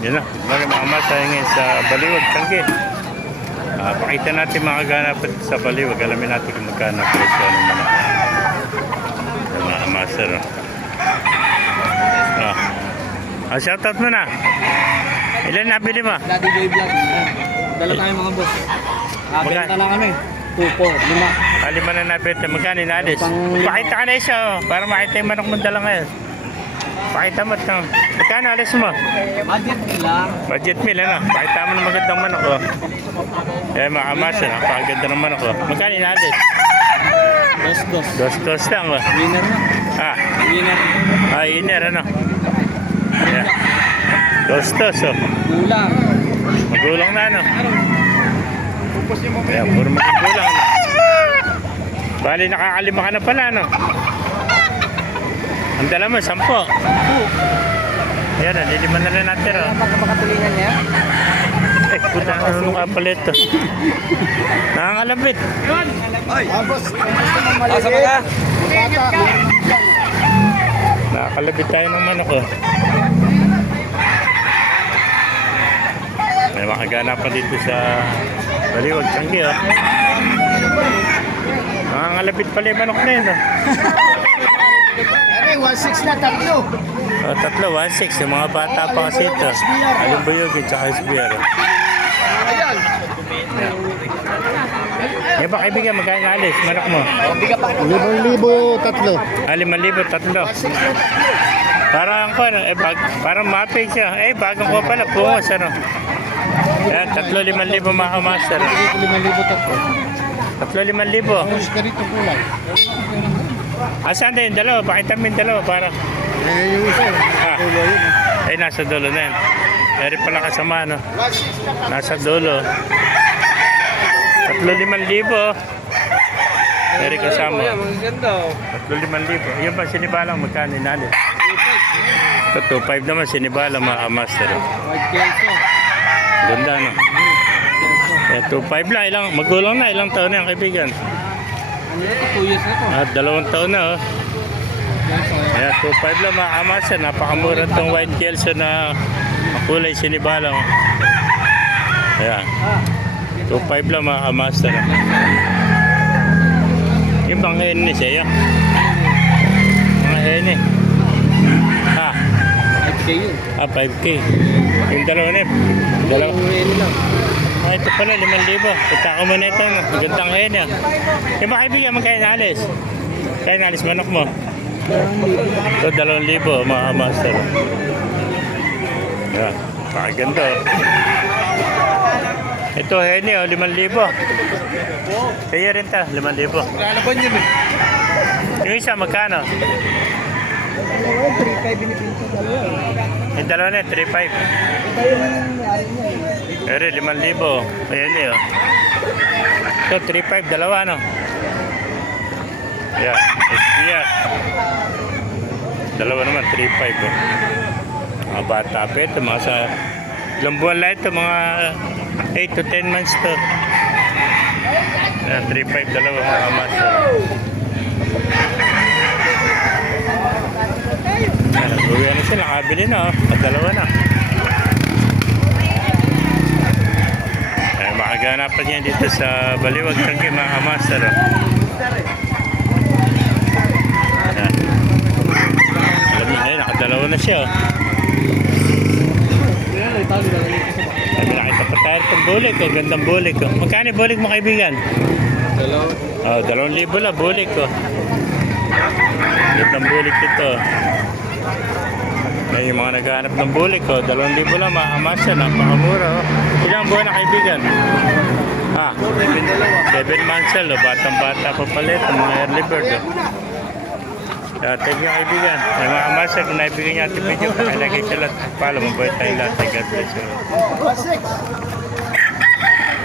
Yun na, mga masaya ngayon sa Baliwag, Tanggi. Pakita natin mga ganapan sa Baliwag. Alamin natin kung magkano presyo ng manok. Yung mga master. Shoutout mo na. Ilan nabili mo? Daddy Joy Vlog. Dala tayo mga boss. Benta na kami. 2, 4, 5. Lima na nabili. Magkano inalis? Pakita ka na isa para makita yung manok mong dala ngayon. Pakita mo ito. Magkano alis mo? Budget lang. Budget meal, ano? Pakita mo na magandang manok, oh. Mga kamasa, napakaganda ng manok, oh. Magkano inalis? Dos lang, oh. Winner na. Winner. Winner, ano? Yeah. Dos, oh. Gulang. Magulang na, ano? Yeah, puro magulang, ano? Bali, nakakalima ka na pala, ano? Ang dala mo, 10. Yan, naliliman na rin natin, oh. Makatulingan niya. Puta, ano ka pala ito? Nakakalapit. Ay! Boss, asa ka ka? Nakakalapit tayo ng manok, oh. May makaganapan dito sa Baliwag, Tanggi, oh. Nakakalapit pala yung manok na yun, oh. 1.6 na, 3. Tatlo, 1.6. Yung mga bata pa kasi ito. Alimbuyogin, tsaka SBR. Ayan. Yung ba kaibigan, magkano alis? Manok mo? 5,000, 3. 5,000, tatlo. Parang ko, ano, parang mapay siya. Bagong ko pala, pungos, ano. Ayan, 3,000, 5,000 mga master. 5,000, 3. 3,000. Mas ganito kulay. Saan tayo yung dalawa? Pakita mo yung dalawa para. Yung isa. Kulay yun. Nasa dulo na yun. Eri pala kasama, no? Nasa dulo. 3,000. Eri kasama. Maganda. 3,000. Yung ba sinibalang magkano inalis? 2.5 naman sinibalang mga master. Ganda, no? 2.5 lang. Magulang na. Ilang taon na yung kaibigan? 2 years na to. 2 taon na, oh. Kaya 2.5 lang mga kamasa. Napakamura itong white kelso na kulay sinibalang. Ayan. 2.5 lang mga kamasa. Yung bang hene siya, mga hene. 5K yun. 5K. Yung dalawa na yun. Dalawa. Ito pala, 5,000. Kita ko muna ito. Magandang hene. Yung mga kaibigan, magkaya nalis? Kaya nalis manok mo? Ito, 2,000 mga master. Yan. Pakaganda. Ito, hene, 5,000. Kaya rin ta, 5,000. Lalaban yun eh. Yung isa, magkano? 3,500 binibinta dalawa. Yung dalawa na, 3,500. Pero 5,000. Ayan eh, oh. Ito, 3,500, dalawa, no? Ayan, SPR. Dalawa naman, 3,500, oh. Mga bata pa ito, mga sa ilang buwan lang ito, mga 8 to 10 months to. Ayan, 3,500, dalawa, mga master. Ayan, nag-uwi na sila, nakabili na, oh. Dalawa na. Makaganapan niya dito sa Baliwag, Tanggi, mga master. Alam niyo, nakadalawa na siya. Sabi nakita pa tayo itong bulik. Gandang bulik. Magkano yung bulik mo, kaibigan? 2,000 lang, bulik ko. Gandang bulik ito. Yung mga naghahanap ng bulik, 2,000 lang, mga master. Napakamura. Ilang buwan na, kaibigan? 7 months old, batang-bata pa pala ito, mga early bird. Thank you, kaibigan. Yung mga master, kung naibigyan niya ating video, pakilagay sa lahat. Pala, mabuhay tayo lahat. God bless you.